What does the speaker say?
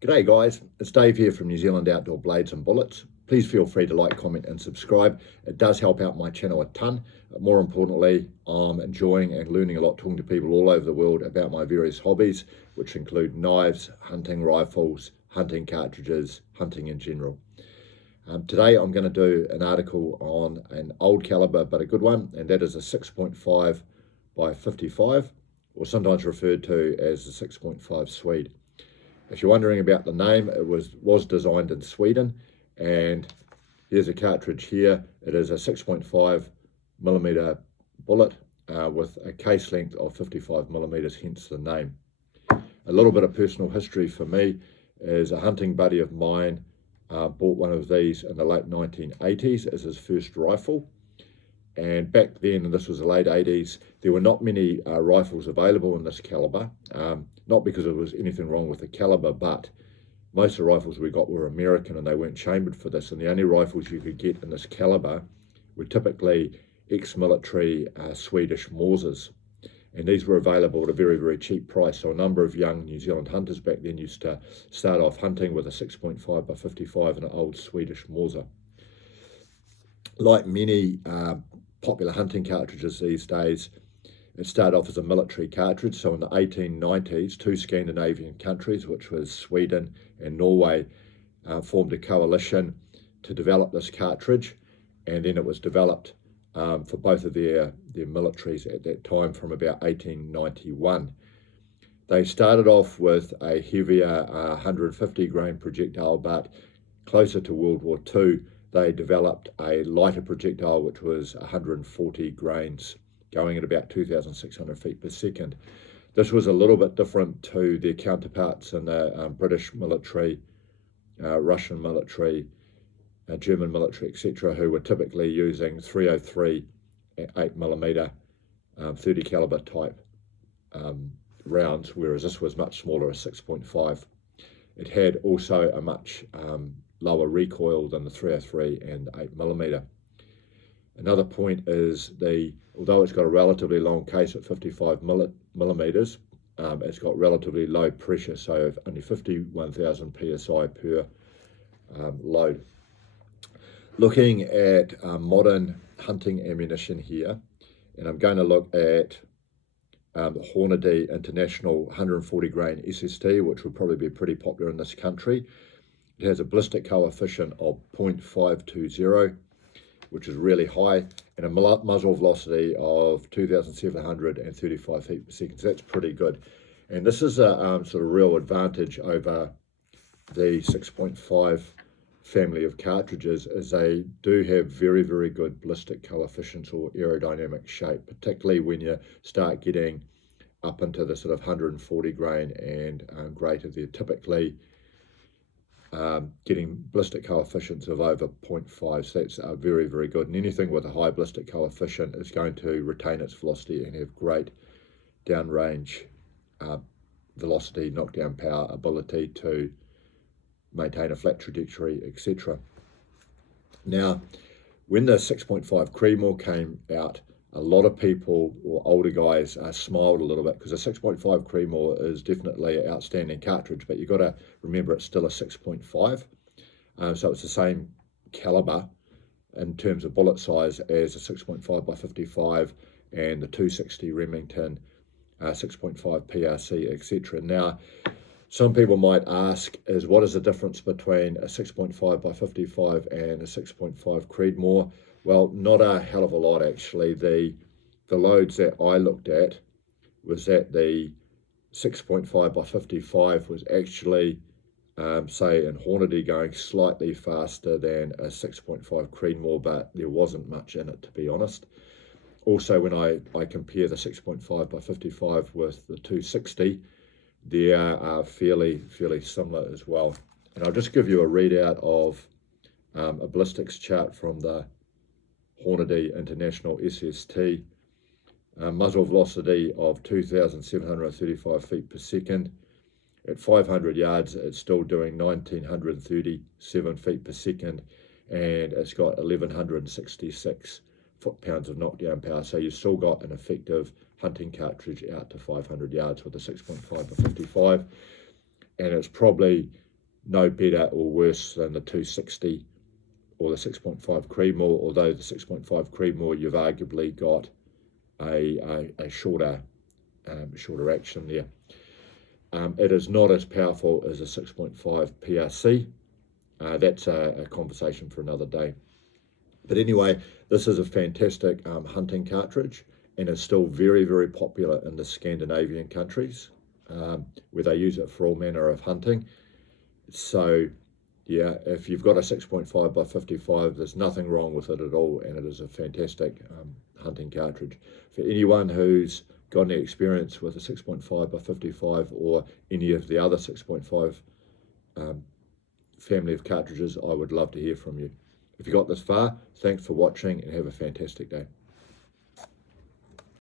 G'day guys, it's Dave here from New Zealand Outdoor Blades and Bullets. Please feel free to like, comment and subscribe. It does help out my channel a ton. But more importantly, I'm enjoying and learning a lot talking to people all over the world about my various hobbies, which include knives, hunting rifles, hunting cartridges, hunting in general. Today I'm going to do an article on an old caliber but a good one, and that is a 6.5 by 55, or sometimes referred to as the 6.5 Swede. If you're wondering about the name, it was designed in Sweden, and here's a cartridge here. It is a 6.5 millimeter bullet with a case length of 55 millimeters, hence the name. A little bit of personal history for me is a hunting buddy of mine bought one of these in the late 1980s as his first rifle. And back then, and this was the late 80s, there were not many rifles available in this caliber. Not because there was anything wrong with the caliber, but most of the rifles we got were American and they weren't chambered for this. And the only rifles you could get in this caliber were typically ex-military Swedish Morsers. And these were available at a very, very cheap price. So a number of young New Zealand hunters back then used to start off hunting with a 6.5 by 55 and an old Swedish Morser. Like many popular hunting cartridges these days, it started off as a military cartridge. So in the 1890s, two Scandinavian countries, which was Sweden and Norway, formed a coalition to develop this cartridge, and then it was developed for both of their militaries at that time from about 1891. They started off with a heavier 150 grain projectile, but closer to World War II, they developed a lighter projectile, which was 140 grains, going at about 2,600 feet per second. This was a little bit different to their counterparts in the British military, Russian military, German military, etc., who were typically using 303 8mm 30 caliber type rounds, whereas this was much smaller, a 6.5. It had also a much lower recoil than the 303 and 8mm. Another point is although it's got a relatively long case at 55 millimeters, it's got relatively low pressure, so only 51,000 psi per load. Looking at modern hunting ammunition here, and I'm going to look at the Hornady International 140 grain SST, which will probably be pretty popular in this country. It has a ballistic coefficient of 0.520, which is really high, and a muzzle velocity of 2,735 feet per second. So that's pretty good. And this is a sort of real advantage over the 6.5 family of cartridges, as they do have very, very good ballistic coefficients or aerodynamic shape, particularly when you start getting up into the sort of 140 grain and greater. They're typically getting ballistic coefficients of over 0.5, so that's very, very good. And anything with a high ballistic coefficient is going to retain its velocity and have great downrange velocity, knockdown power, ability to maintain a flat trajectory, etc. Now, when the 6.5 Creedmoor came out, a lot of people, or older guys, smiled a little bit, because a 6.5 Creedmoor is definitely an outstanding cartridge, but you've got to remember it's still a 6.5. So it's the same caliber in terms of bullet size as a 6.5 by 55 and the 260 Remington 6.5 PRC, etc. Now, some people might ask, what is the difference between a 6.5 by 55 and a 6.5 Creedmoor? Well, not a hell of a lot, actually. The loads that I looked at was that the 6.5 by 55 was actually, say, in Hornady, going slightly faster than a 6.5 Creedmoor, but there wasn't much in it, to be honest. Also, when I compare the 6.5 by 55 with the 260, they are fairly similar as well. And I'll just give you a readout of a ballistics chart from the Hornady International SST. Muzzle velocity of 2,735 feet per second. At 500 yards, it's still doing 1,937 feet per second, and it's got 1,166 foot-pounds of knockdown power. So you've still got an effective hunting cartridge out to 500 yards with a 6.5 by 55, and it's probably no better or worse than the 260 or the 6.5 Creedmoor, although the 6.5 Creedmoor, you've arguably got a shorter action there. It is not as powerful as a 6.5 PRC. That's a conversation for another day. But anyway, this is a fantastic hunting cartridge, and is still very, very popular in the Scandinavian countries, where they use it for all manner of hunting. So yeah, if you've got a 6.5 by 55, there's nothing wrong with it at all, and it is a fantastic hunting cartridge. For anyone who's got any experience with a 6.5 by 55 or any of the other 6.5 family of cartridges, I would love to hear from you. If you got this far, thanks for watching and have a fantastic day.